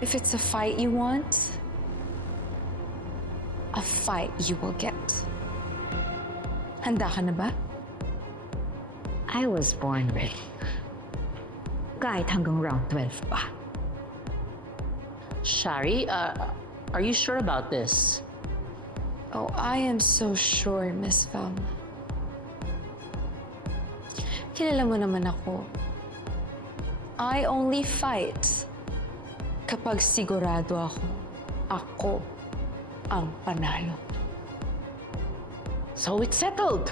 If it's a fight you want, a fight you will get. Handa ka na ba? I was born ready. Kahit hanggang round 12 pa. Shari, are you sure about this? Oh, I am so sure, Miss Velma. Kilala mo naman ako. I only fight kapag sigurado ako ang panalo. So it's settled.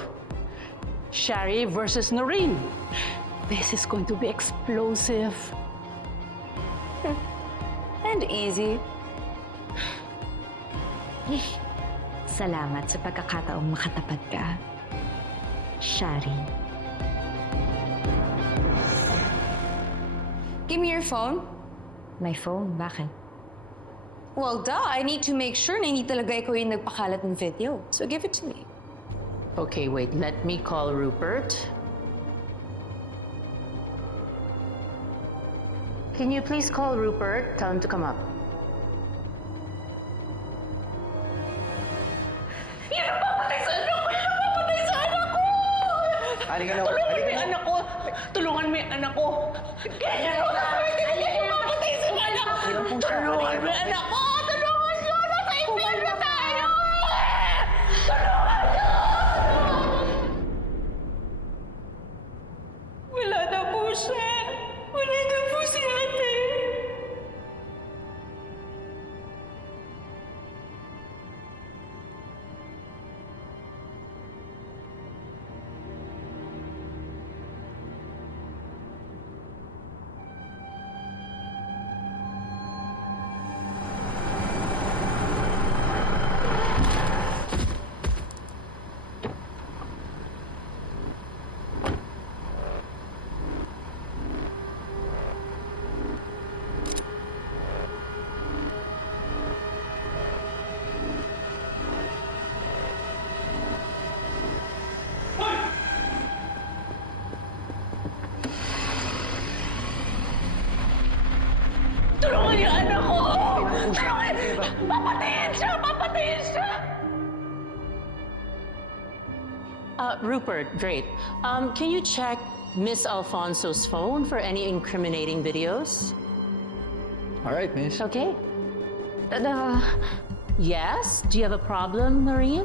Shari versus Noreen. This is going to be explosive. And easy. Salamat sa pagkakataong makatapat ka, Shari. Give me your phone. My phone? Bakit? Well, duh. I need to make sure na hindi talaga ikaw yung nagpakalat ng video. So give it to me. Okay, wait, let me call Rupert. Can you please call Rupert? Tell him to come up. Halika na. Tulungan mo yung anak ko! Tulungan mo yung anak ko! Kaya mo namin! Hindi mo mapatay sa anak ko! Tulungan mo yung anak ko! Tulungan nyo! Nasa impyerno tayo! Tulungan nyo! Wala na po siya! Wala na po si ate! Tulungan yung anak ko! Tulungan! Papatayin siya! Papatayin siya! Rupert, great. Can you check Miss Alfonso's phone for any incriminating videos? All right, miss. Okay. Yes? Do you have a problem, Noreen?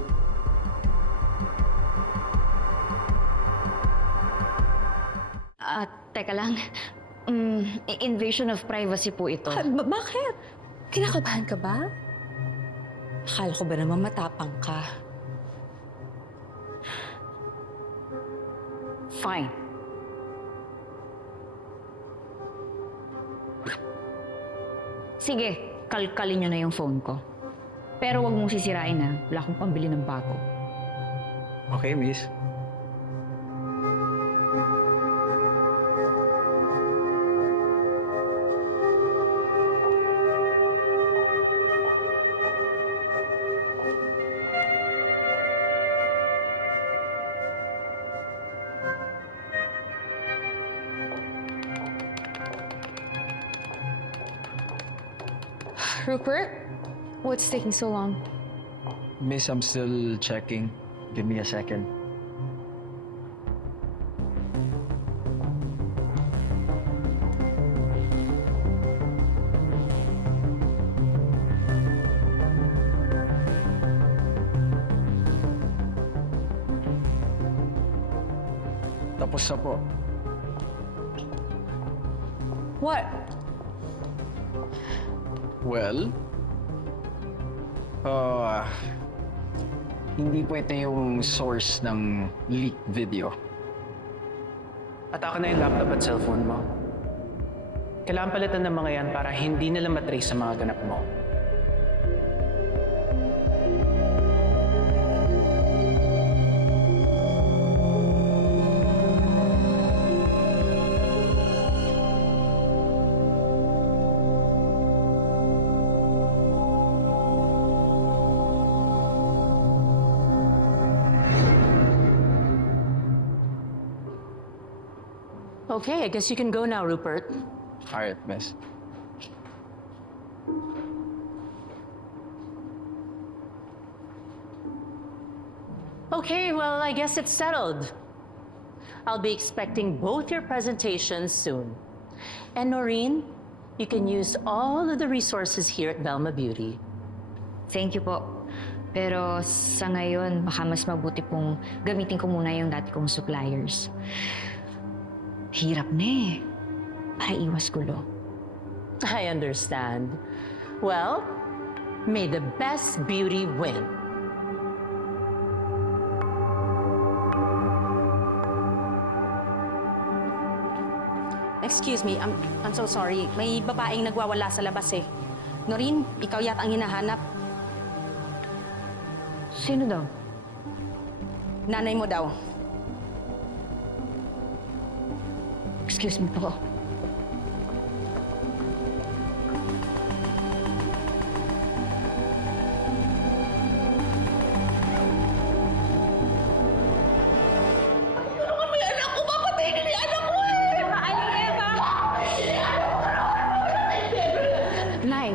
Teka lang. Invasion of privacy po ito. Bakit? Kinakabahan ka ba? Akala ko ba naman matapang ka? Fine. Sige, kalkalin nyo na yung phone ko. Pero wag mong sisirain ha. Wala akong pambili ng bago. Okay, miss. Rupert? What's taking so long? Miss, I'm still checking. Give me a second. Tapos na po. What? Well, hindi po ito yung source ng leaked video. Atake na yung laptop at cellphone mo. Kailangan palitan ng mga yan para hindi nila matrace sa mga ganap mo. Okay, I guess you can go now, Rupert. All right, miss. Okay, well, I guess it's settled. I'll be expecting both your presentations soon. And Noreen, you can use all of the resources here at Velma Beauty. Thank you po. Pero sa ngayon, baka mas mabuti pong gamitin ko muna yung dati kong suppliers. Hirap na eh. Para iwas gulo. I understand. Well, may the best beauty win. Excuse me, I'm so sorry. May babaeng nagwawala sa labas eh. Noreen, ikaw yata ang hinahanap. Sino daw? Nanay mo daw. Excuse me po. Tulungan mo yung anak ko! Papatayin na yung anak ko eh! Aling Eva! Nay,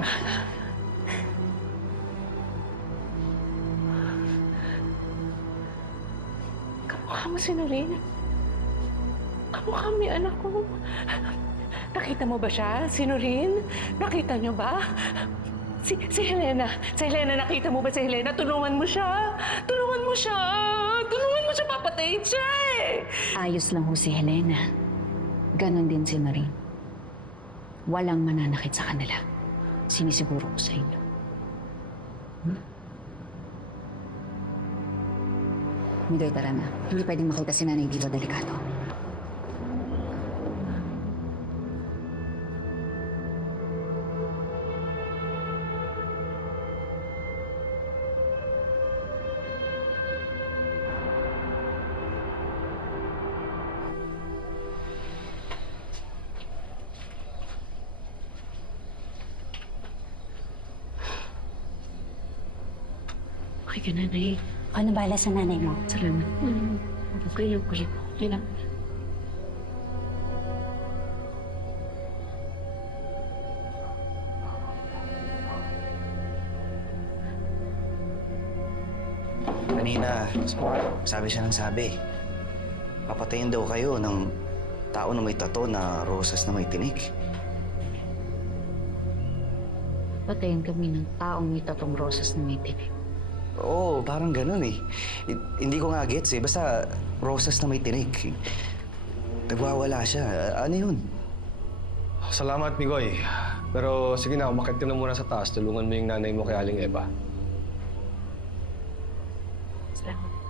Kamukha mo si Noreen. Kamukha mo yung anak ko. Nakita mo ba siya, si Noreen? Nakita niyo ba? Si Helena. Si Helena, nakita mo ba si Helena? Tulungan mo siya. Tulungan mo siya. Tulungan mo siya, papatayin siya eh. Ayos lang ho si Helena. Ganon din si Noreen. Walang mananakit sa kanila. Sinisiguro ko sa inyo. Midoy, tara na. Hindi pwedeng makita si nanay dito, delikado. okay ka nanay. Ano bala sa nanay mo? Salamat. Okay lang, okay. Okay lang. Kanina, sabi siya ng sabi. Papatayin daw kayo ng tao na may tato na rosas na may tinik. Patayin kami ng taong may tatong rosas na may tinik. Oo, parang ganun eh. Hindi ko nga gets eh. Basta rosas na may tinik. Nagwawala siya. Ano yun? Salamat, Migoy. Pero sige na, umakit ka na muna sa taas. Tulungan mo yung nanay mo kay Aling Eva. Salamat.